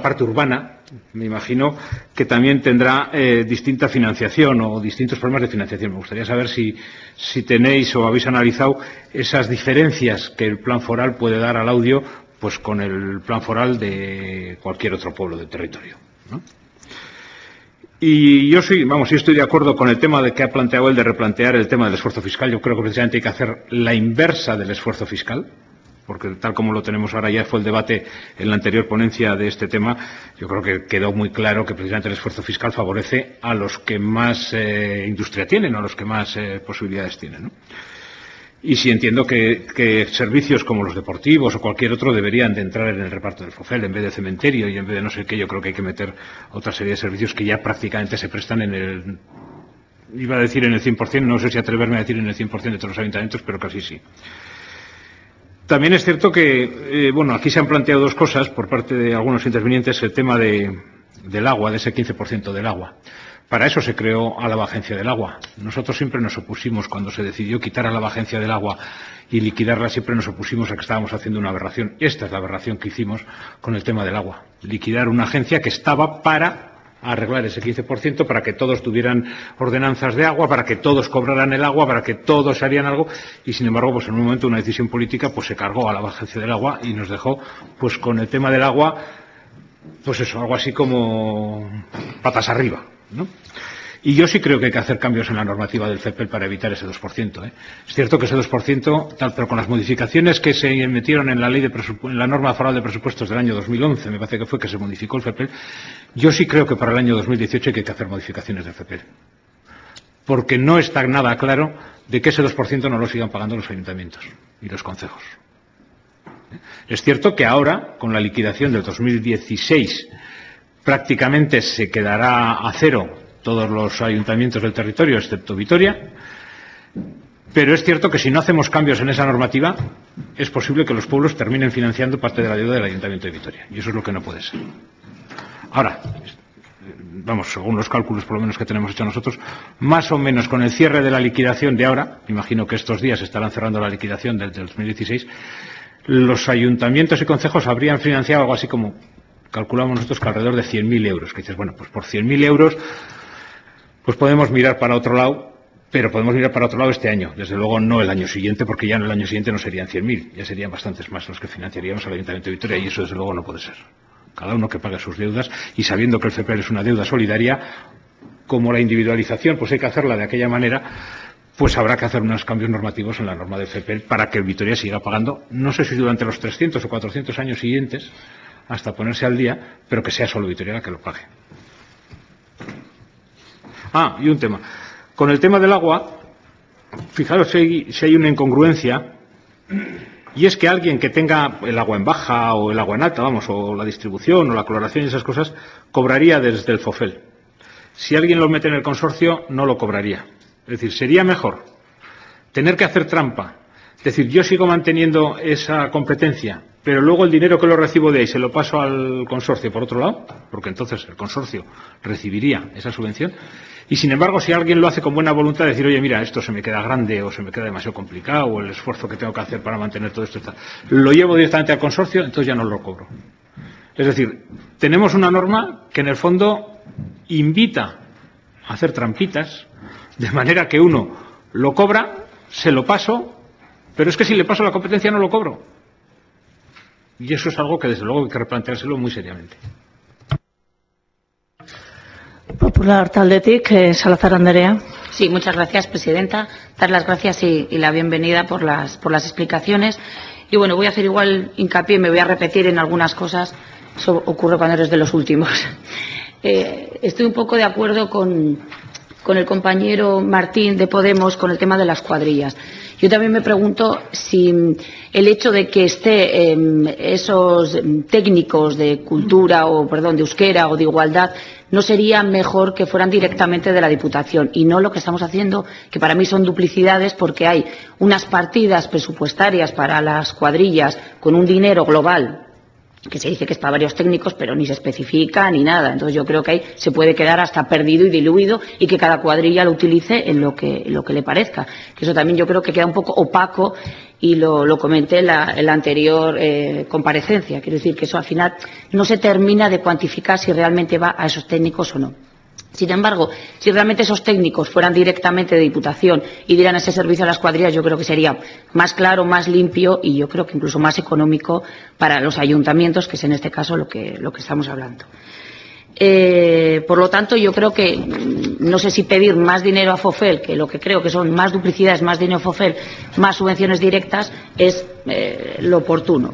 parte urbana, me imagino que también tendrá distinta financiación o distintos problemas de financiación. Me gustaría saber si tenéis o habéis analizado esas diferencias que el plan foral puede dar al Laudio, pues con el plan foral de cualquier otro pueblo del territorio, ¿no? Y yo sí estoy de acuerdo con el tema de que ha planteado él de replantear el tema del esfuerzo fiscal. Yo creo que precisamente hay que hacer la inversa del esfuerzo fiscal, porque tal como lo tenemos ahora, ya fue el debate en la anterior ponencia de este tema. Yo creo que quedó muy claro que precisamente el esfuerzo fiscal favorece a los que más industria tienen, a los que más posibilidades tienen, ¿no? Y sí entiendo que servicios como los deportivos o cualquier otro deberían de entrar en el reparto del FOFEL en vez de cementerio y en vez de no sé qué. Yo creo que hay que meter otra serie de servicios que ya prácticamente se prestan en el, iba a decir en el 100%, no sé si atreverme a decir en el 100% de todos los ayuntamientos, pero casi sí. También es cierto que, aquí se han planteado dos cosas por parte de algunos intervinientes, el tema del agua, de ese 15% del agua. Para eso se creó Álava Agencia del Agua. Nosotros siempre nos opusimos, cuando se decidió quitar a Álava Agencia del Agua y liquidarla, siempre nos opusimos a que estábamos haciendo una aberración. Esta es la aberración que hicimos con el tema del agua. Liquidar una agencia que estaba para arreglar ese 15%, para que todos tuvieran ordenanzas de agua, para que todos cobraran el agua, para que todos harían algo, y sin embargo, pues en un momento, una decisión política, pues se cargó a la Agencia del Agua y nos dejó, pues con el tema del agua, pues eso, algo así como patas arriba, ¿no? Y yo sí creo que hay que hacer cambios en la normativa del FEPEL para evitar ese 2%, ¿eh? Es cierto que ese 2%, pero con las modificaciones que se metieron en la ley en la norma foral de presupuestos del año 2011, me parece que fue que se modificó el FEPEL, yo sí creo que para el año 2018 hay que hacer modificaciones del FEPEL. Porque no está nada claro de que ese 2% no lo sigan pagando los ayuntamientos y los concejos. Es cierto que ahora, con la liquidación del 2016, prácticamente se quedará a cero todos los ayuntamientos del territorio, excepto Vitoria, pero es cierto que si no hacemos cambios en esa normativa, es posible que los pueblos terminen financiando parte de la deuda del Ayuntamiento de Vitoria, y eso es lo que no puede ser. Ahora, según los cálculos por lo menos que tenemos hecho nosotros, más o menos con el cierre de la liquidación de ahora, imagino que estos días estarán cerrando la liquidación del 2016, los ayuntamientos y concejos habrían financiado algo así como, calculamos nosotros que alrededor de 100.000 euros, que dices, bueno, pues por 100.000 euros, pues podemos mirar para otro lado, pero podemos mirar para otro lado este año, desde luego no el año siguiente, porque ya en el año siguiente no serían 100.000, ya serían bastantes más los que financiaríamos al Ayuntamiento de Vitoria, y eso desde luego no puede ser. Cada uno que pague sus deudas, y sabiendo que el FEPEL es una deuda solidaria, como la individualización, pues hay que hacerla de aquella manera, pues habrá que hacer unos cambios normativos en la norma del FEPEL para que el Vitoria siga pagando, no sé si durante los 300 o 400 años siguientes, hasta ponerse al día, pero que sea solo Vitoria la que lo pague. Y un tema. Con el tema del agua, fijaros si hay una incongruencia, y es que alguien que tenga el agua en baja o el agua en alta, o la distribución o la cloración y esas cosas, cobraría desde el FOFEL. Si alguien lo mete en el consorcio, no lo cobraría. Es decir, sería mejor tener que hacer trampa. Es decir, yo sigo manteniendo esa competencia, pero luego el dinero que lo recibo de ahí se lo paso al consorcio por otro lado, porque entonces el consorcio recibiría esa subvención. Y sin embargo, si alguien lo hace con buena voluntad, decir, oye, mira, esto se me queda grande o se me queda demasiado complicado, o el esfuerzo que tengo que hacer para mantener todo esto, lo llevo directamente al consorcio, entonces ya no lo cobro. Es decir, tenemos una norma que en el fondo invita a hacer trampitas, de manera que uno lo cobra, se lo paso, pero es que si le paso la competencia no lo cobro. Y eso es algo que desde luego hay que replanteárselo muy seriamente. Popular taldetik, Salazar Andrea. Sí, muchas gracias, presidenta. Dar las gracias y la bienvenida por las explicaciones. Y bueno, voy a hacer igual hincapié, me voy a repetir en algunas cosas. Eso ocurre cuando eres de los últimos. Estoy un poco de acuerdo con con el compañero Martín de Podemos con el tema de las cuadrillas. Yo también me pregunto si el hecho de que esos técnicos de cultura de euskera o de igualdad no sería mejor que fueran directamente de la Diputación y no lo que estamos haciendo, que para mí son duplicidades porque hay unas partidas presupuestarias para las cuadrillas con un dinero global que se dice que es para varios técnicos, pero ni se especifica ni nada. Entonces yo creo que ahí se puede quedar hasta perdido y diluido y que cada cuadrilla lo utilice en lo que le parezca. Que eso también yo creo que queda un poco opaco y lo comenté en la anterior comparecencia. Quiero decir que eso al final no se termina de cuantificar si realmente va a esos técnicos o no. Sin embargo, si realmente esos técnicos fueran directamente de Diputación y dieran ese servicio a las cuadrillas, yo creo que sería más claro, más limpio y yo creo que incluso más económico para los ayuntamientos, que es en este caso lo que estamos hablando. Por lo tanto, yo creo que no sé si pedir más dinero a FOFEL, que lo que creo que son más duplicidades, más dinero a FOFEL, más subvenciones directas, es lo oportuno.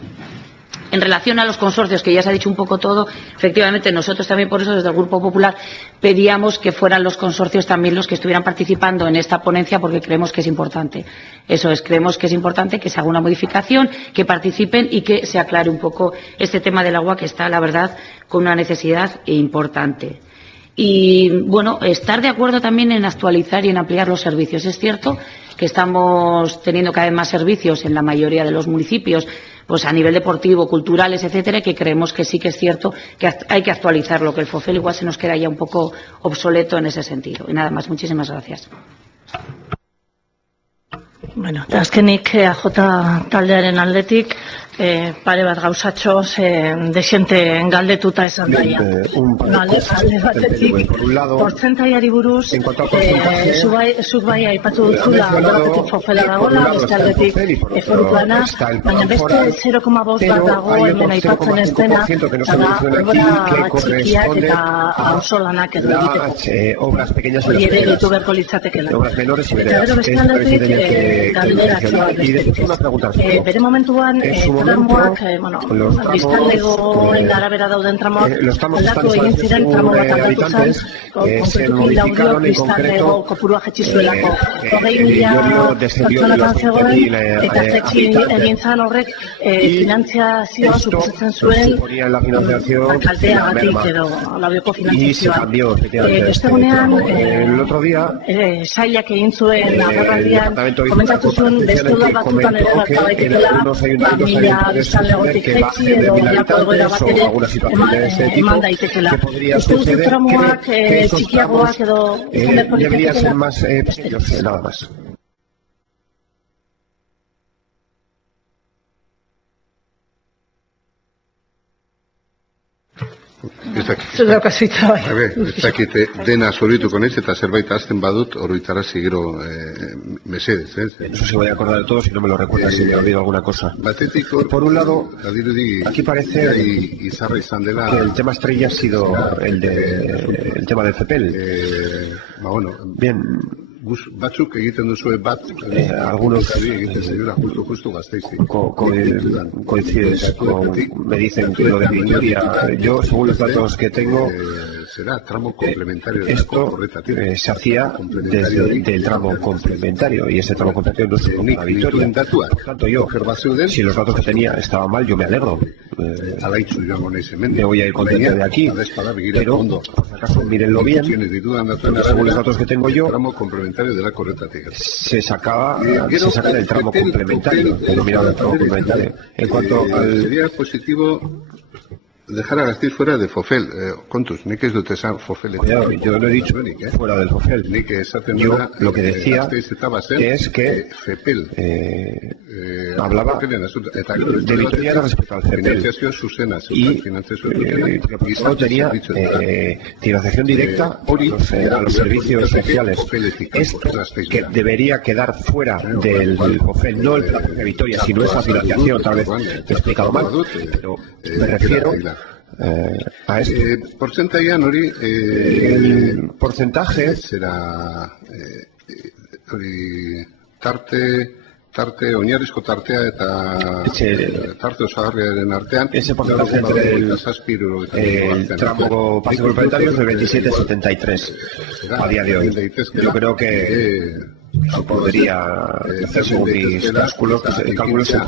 En relación a los consorcios, que ya se ha dicho un poco todo, efectivamente nosotros también por eso desde el Grupo Popular pedíamos que fueran los consorcios también los que estuvieran participando en esta ponencia porque creemos que es importante. Eso es, creemos que es importante que se haga una modificación, que participen y que se aclare un poco este tema del agua que está, la verdad, con una necesidad importante. Y, bueno, estar de acuerdo también en actualizar y en ampliar los servicios. Es cierto que estamos teniendo cada vez más servicios en la mayoría de los municipios, pues a nivel deportivo, culturales, etcétera, y que creemos que sí que es cierto que hay que actualizarlo, que el FOFEL igual se nos queda ya un poco obsoleto en ese sentido. Y nada más, muchísimas gracias. Bueno, eta azkenik AJ taldearen aldetik pare bat gauzatxo desiente galdetuta esan daia. Alde batetik, portzentaiari buruz, zuk bai aipatu dutzula alde batetik FOFELa dagoela, beste aldetik foru plana, baina beste 0,5 bat dago hemen aipatzen ez dena, eta da obra txikiak eta auzolanak edo egiteko. Hori ere ditu beharko litzatekela. Eta gero beste aldetik bere momentuan tramoak, biztanlegoen arabera dauden tramoak aldatu egin ziren, tramo bat aldatu zen, konkretuki Laudiok biztanlego kopurua jetxi zuelako 20.000 pertsonatan zegoen, eta jetxi egin zan horrek finantziazioa suposatzen zuen kalteagatik edo Laudioko finantziazioa. Beste gunean, sailak egin zuen agerraldian komentatu zuen beste udal batzutan ere gerta daitekela, mila biztanlegotik jetxi edo olako egoera bat ere eman daitekela. Uste duzu tramoak txikiagoak edo izan beharko litekela? Ez dakit dena zorituko naiz eta zerbait azten badut horretarazi gero mesedez. No sé si voy a acordar de todo, si no me lo recuerda, si me he olvidado alguna cosa. Por un lado, aquí parece que el tema estrella ha sido el tema del FEPEL. Bien. Batzuk egiten duzue bat, algunos egiten zaiola justu Gasteizi. Coincides, me dicen que lo de Vitoria. Yo, según los datos que tengo, será tramo complementario. Esto se hacía desde el tramo complementario y ese tramo complementario no es una Vitoria. Por tanto, yo, si los datos que tenía estaban mal, yo me alegro. Me voy a ir contento de aquí, pero por si acaso mírenlo bien, según los datos que tengo yo, se saca del tramo complementario, denominado el tramo complementario. En cuanto al... Sería positivo dejar a Gasteiz fuera de FOFEL. Kontuz, nik ez dut esan FOFEL. Yo no he dicho fuera del FOFEL. Yo lo que decía es que FEPEL hablaba de Vitoria respecto al FEPEL y no tenía financiación directa a los servicios sociales. Esto que debería quedar fuera del FOFEL, no el plan de Vitoria, sino esa financiación. Tal vez me he explicado mal, pero me refiero a esto. El porcentaje será tarte, oinarrizko tartea eta tarte osagarriaren artean. Ese porcentaje entre el tramo pase complementario es de 27,73 a día de hoy. Yo creo que se podría hacer según mis cálculos, se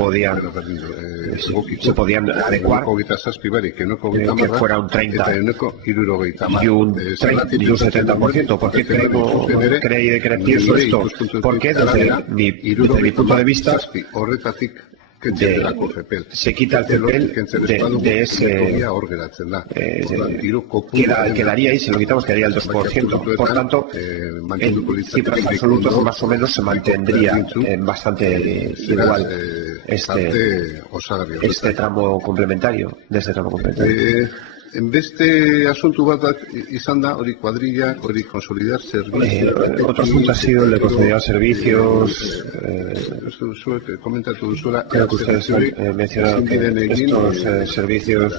podían adecuar que fuera un 30 y un 70%. ¿Por qué pienso esto? Porque desde mi punto de vista se quita el CEPEL de ese quedaría ahí, si lo quitamos quedaría el 2%. Por tanto, en cifras absolutas más o menos se mantendría bastante igual este tramo complementario, de este tramo complementario. Beste asunto bat izan da, hori cuadrilla, hori consolidar servicios. Otro asunto ha sido el de consolidar servicios. Komentatu duzuela. Creo que ustedes han mencionado que estos servicios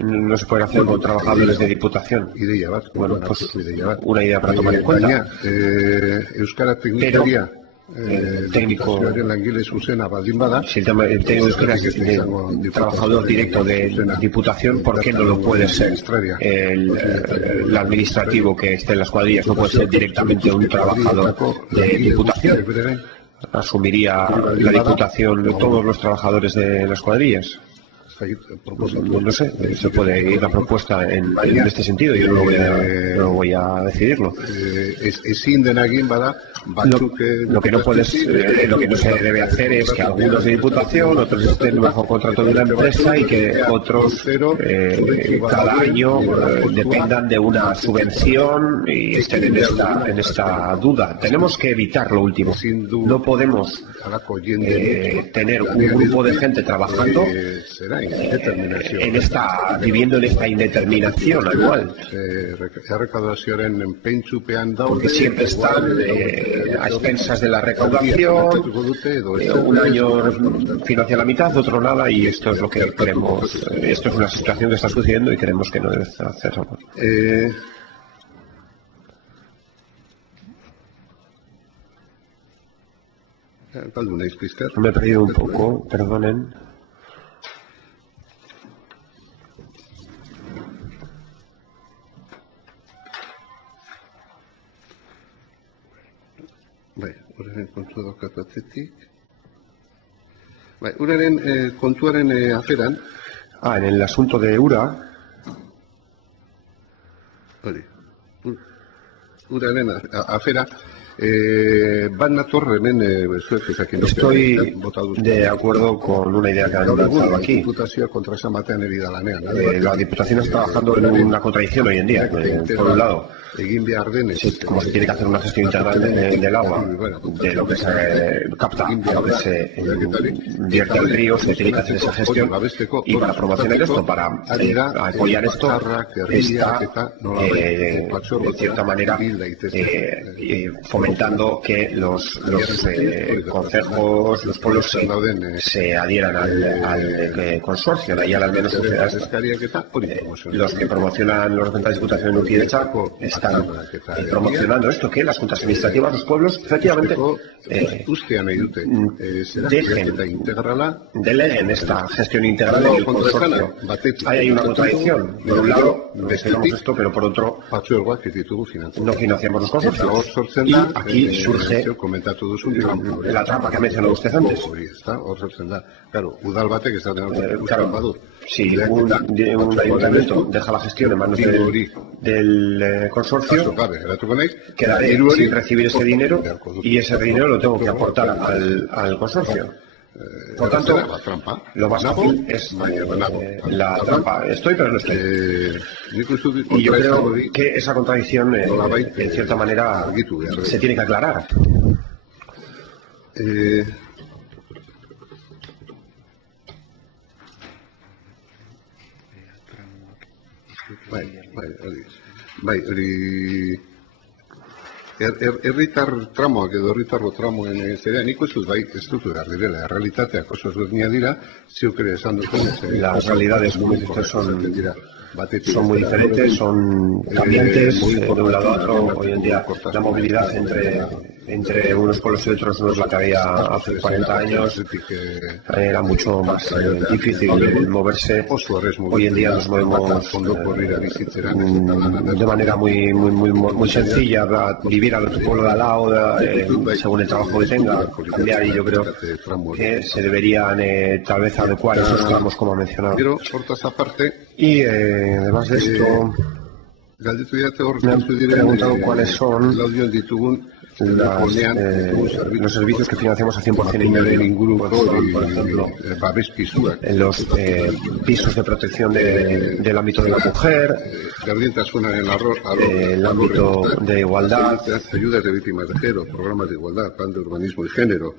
no se pueden hacer con trabajadores de diputación. Bueno, pues una idea para tomar en cuenta. Pero el técnico si el técnico es un trabajador directo de diputación, ¿por qué no lo puede ser el administrativo que esté en las cuadrillas? No puede ser directamente un trabajador de diputación. Asumiría la diputación de todos los trabajadores de las cuadrillas. No sé, se puede ir la propuesta en este sentido. Yo no voy a decidirlo. Lo que no se debe hacer es que algunos de diputación, otros estén bajo contrato de una empresa y que otros cada año dependan de una subvención y estén en esta duda. Tenemos que evitar lo último. No podemos tener un grupo de gente trabajando viviendo en esta indeterminación anual, porque siempre están a expensas de la recaudación. Un año financia la mitad, otro nada, y esto es lo que queremos. Esto es una situación que está sucediendo y creemos que no debe hacerlo. Me he perdido un poco, perdonen. Uraren kontua daukat atzetik. Uraren kontuaren aferan. En el asunto de URA. Uraren afera. Estoy de acuerdo con una idea que han lanzado aquí. La Diputación está trabajando en una contradicción hoy en día. Por un lado, como se tiene que hacer una gestión integral del agua, de lo que se capta a lo que se vierte al río, se tiene que hacer esa gestión, y para promocionar esto, para apoyar esto, está de cierta manera fomentando que los concejos, los pueblos se adhieran al consorcio. Ahí al menos los que promocionan los representantes de Diputación en Urkidetza están promocionando esto, que las juntas administrativas, los pueblos, efectivamente deleguen esta gestión integral en el consorcio. Ahí hay una contradicción. Por un lado, gestionamos esto, pero por otro, no financiamos los consorcios. Y aquí surge la trampa que ha mencionado usted antes. Claro, si un ayuntamiento deja la gestión en manos del consorcio, quedaré sin recibir ese dinero, y ese dinero lo tengo que aportar al consorcio. Por tanto, lo más fácil es la trampa. Estoy, pero no estoy. Y yo creo que esa contradicción, en cierta manera, se tiene que aclarar. Herritar tramoak edo herritarro tramoen zerean ikusten ez dut behar direla. Realitateak oso ezberdinak dira, zeuk ere esan duten. Las realidades, como dice usted, son muy diferentes, son cambiantes de un lado a otro. Hoy en día la movilidad entre entre unos pueblos y otros no es la que había hace 40 años. Era mucho más difícil moverse. Hoy en día nos movemos de manera muy sencilla, vivir al otro pueblo de al lado, según el trabajo que tenga, cambiar, y yo creo que se deberían tal vez adecuar esos tramos como ha mencionado. Y además de esto, me han preguntado cuáles son los servicios que financiamos a 100% en los pisos de protección del ámbito de la mujer, el ámbito de igualdad, ayudas de víctimas de género, programas de igualdad, plan de urbanismo y género,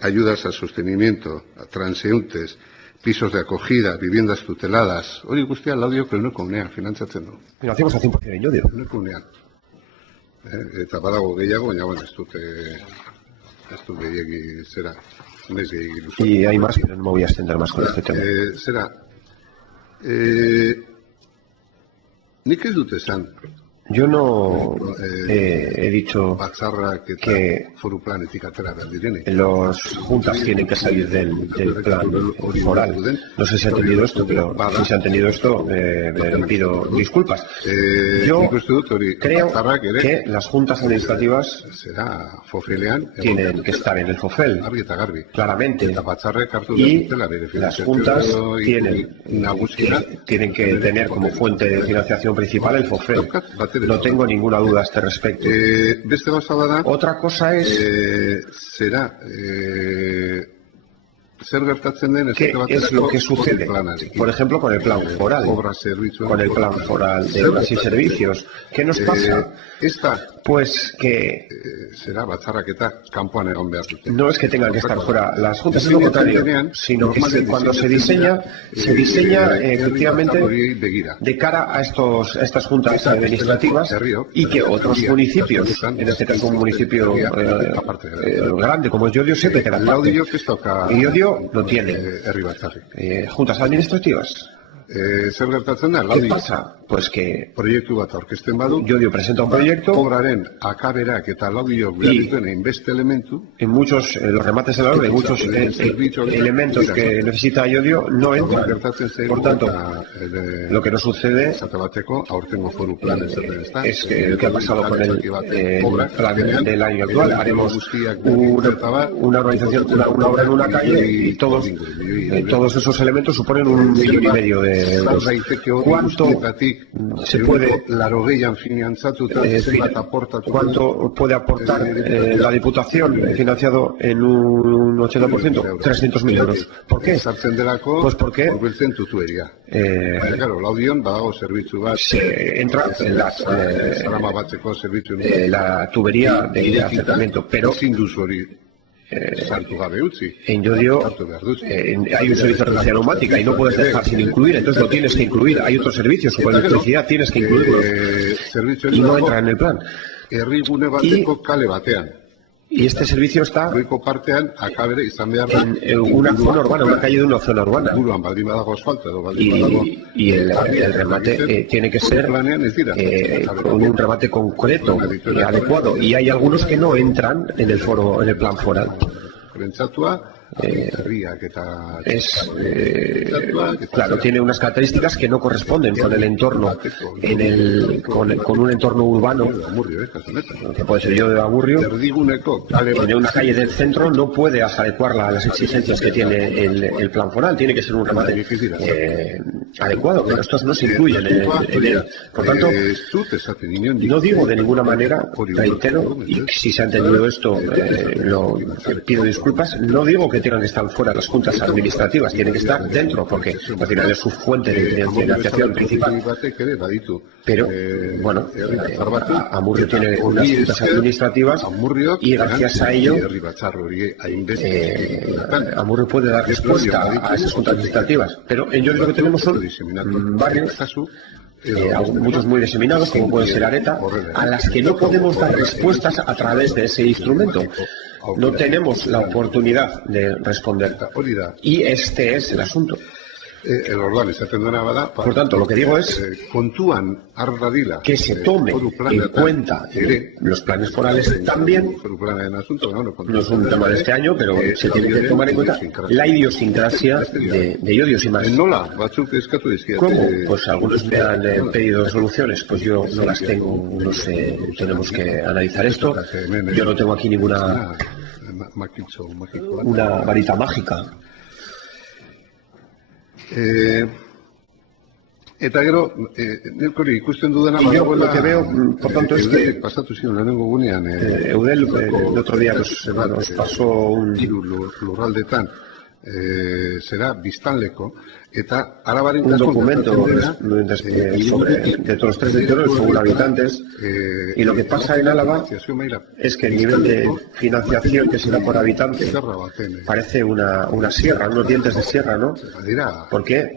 ayudas al sostenimiento, a transeúntes, pisos de acogida, viviendas tuteladas. Hori guztia laudiok euneko unean finantzatzen du. Financiamos a 100% en Llodio. Euneko unean. Eta badago gehiago, baina bueno, ez dut gehiagi zera. Y hay más, pero no me voy a extender más con este tema. Zera, nik ez dut esan. Yo no he dicho que las juntas tienen que salir del plan foral. No sé si ha entendido esto, pero si se ha entendido esto, me pido disculpas. Yo creo que las juntas administrativas tienen que estar en el FOFEL, claramente. Y las juntas tienen que tener como fuente de financiación principal el FOFEL. No tengo ninguna duda a este respecto. Otra cosa es ¿qué es lo que sucede? Por ejemplo, con el plan foral, de obras y servicios. ¿Qué nos pasa? Pues que no es que tengan que estar fuera las juntas, es lo contrario, sino que cuando se diseña efectivamente de cara a estas juntas administrativas, y que otros municipios, en este caso un municipio grande como es Llodio, siempre queda parte. Y Llodio no tiene juntas administrativas. ¿Qué pasa? Pues que Llodio presenta un proyecto y en muchos los remates de la obra, muchos elementos que necesita Llodio no entran. Por tanto, lo que nos sucede es que lo que ha pasado con el plan del año actual. Haremos una organización, una obra en una calle, y todos esos elementos suponen 1,5 millones de euros. ¿Cuánto se puede cuánto puede aportar la Diputación financiado en un 80%? 300.000 euros. ¿Por qué? Pues porque se entra en la tubería de acercamiento, pero en Llodio hay un servicio de electricidad neumática y no puedes dejar sin incluir, entonces lo tienes que incluir. Hay otros servicios como electricidad, tienes que incluirlos y no entra en el plan. Y este servicio está en una zona urbana, una calle de una zona urbana. Y el remate tiene que ser con un remate concreto y adecuado. Y hay algunos que no entran en el plan foral. Claro, tiene unas características que no corresponden con el entorno, con un entorno urbano, que puede ser Llodio de Agurrio. En una calle del centro no puede adecuarla a las exigencias que tiene el plan foral, tiene que ser un remate adecuado, pero estos no se incluyen en él. Por tanto, no digo de ninguna manera, reitero, y si se ha entendido esto, pido disculpas, no digo que tengan que estar fuera las juntas administrativas, tienen que estar dentro, porque al final es su fuente de financiación principal. Pero, bueno, Amurrio tiene unas juntas administrativas y gracias a ello Amurrio puede dar respuesta a esas juntas administrativas. Pero en Llodio lo que tenemos son barrios, muchos muy diseminados, como puede ser Areta, a las que no podemos dar respuestas a través de ese instrumento. No tenemos la oportunidad de responder. Y este es el asunto. Por tanto, lo que digo es que se tome en cuenta los planes forales también, no es un tema de este año, pero se tiene que tomar en cuenta la idiosincrasia de Llodio, sin más. ¿Cómo? Pues algunos me han pedido soluciones, pues yo no las tengo, no sé, tenemos que analizar esto. Yo no tengo aquí ninguna varita mágica. Eta gero, nik hori ikusten dudana... Yo lo que veo, por tanto, es que pasatu zion lehenengo gunean... Eudel, el otro día nos pasó un... lurraldetan, será biztanleko, eta un documento de todos los 3 territorios según habitantes, y lo que pasa en Álava es que el nivel de financiación que se da por habitante parece una sierra, unos dientes de sierra, ¿no? ¿Por qué?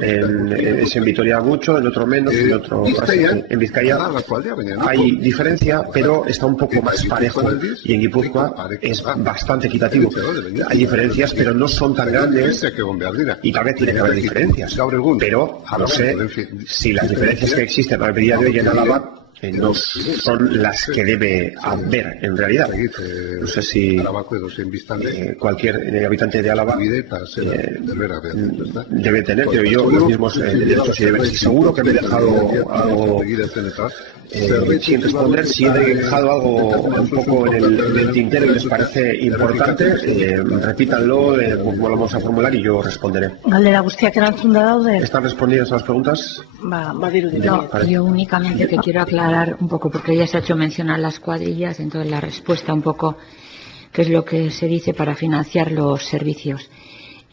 Es en Vitoria mucho, en otro menos, en otro en Vizcaya hay diferencia, pero está un poco más parejo, y en Guipúzcoa es bastante equitativo. Hay diferencias, pero no son tan grandes, y tal vez tiene que haber diferencias, pero no sé si las diferencias que existen al día de hoy en Álava no son las que debe haber en realidad. No sé si cualquier habitante de Álava debe tener, creo yo, los mismos derechos y deberes. Y seguro que me he dejado algo sin responder. Si he dejado algo un poco en el tintero y les parece importante, repítanlo, volvamos a formular y yo responderé. Galdera guztiak erantzunda daude. ¿Están respondidas a las preguntas? No, yo únicamente que quiero aclarar un poco, porque ya se ha hecho mención a las cuadrillas, entonces la respuesta un poco, qué es lo que se dice para financiar los servicios.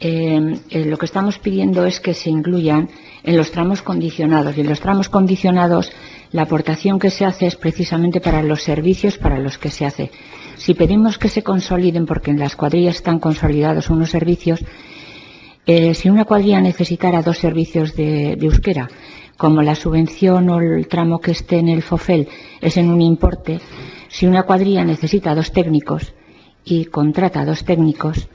Lo que estamos pidiendo es que se incluyan en los tramos condicionados, y en los tramos condicionados la aportación que se hace es precisamente para los servicios para los que se hace. Si pedimos que se consoliden, porque en las cuadrillas están consolidados unos servicios, si una cuadrilla necesitara 2 servicios de euskera, como la subvención o el tramo que esté en el FOFEL es en un importe, si una cuadrilla necesita 2 técnicos y contrata 2 técnicos,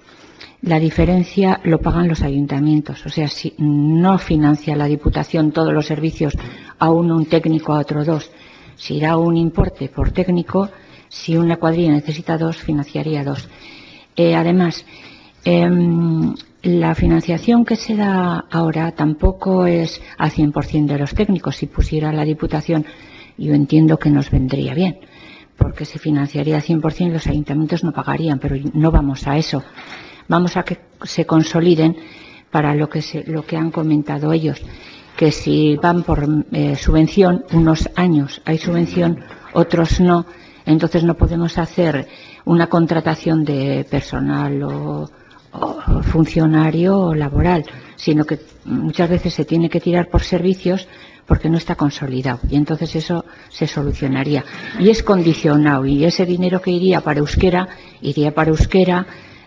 la diferencia lo pagan los ayuntamientos. O sea, si no financia la Diputación todos los servicios a uno un técnico, a otro 2, si da un importe por técnico, si una cuadrilla necesita 2, financiaría 2. Además, la financiación que se da ahora tampoco es al 100% de los técnicos. Si pusiera la Diputación, yo entiendo que nos vendría bien, porque se financiaría al 100% y los ayuntamientos no pagarían, pero no vamos a eso. Vamos a que se consoliden para lo que han comentado ellos, que si van por subvención, unos años hay subvención, otros no, entonces no podemos hacer una contratación de personal o funcionario o laboral, sino que muchas veces se tiene que tirar por servicios porque no está consolidado, y entonces eso se solucionaría. Y es condicionado, y ese dinero que iría para euskera,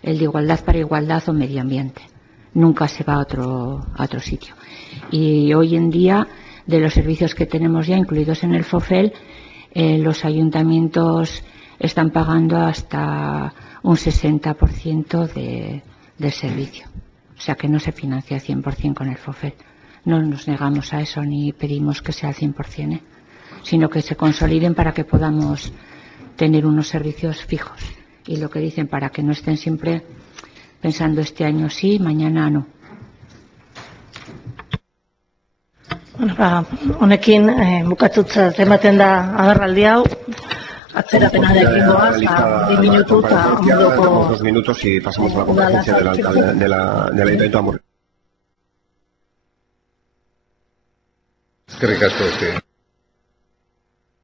el de igualdad para igualdad o medio ambiente. Nunca se va a otro sitio. Y hoy en día, de los servicios que tenemos ya incluidos en el FOFEL, los ayuntamientos están pagando hasta un 60% del servicio. O sea que no se financia al 100% con el FOFEL. No nos negamos a eso ni pedimos que sea al 100%, sino que se consoliden para que podamos tener unos servicios fijos. Y lo que dicen, para que no estén siempre pensando este año sí, mañana no. Bueno, honekin bukatutzat ematen da agerraldi hau. Atzerapenarekin goaz, 2 minutu eta ondoko... 2 minutos y pasamos a la comparecencia del Ayuntamiento de Amurrio. Eskerrik asko.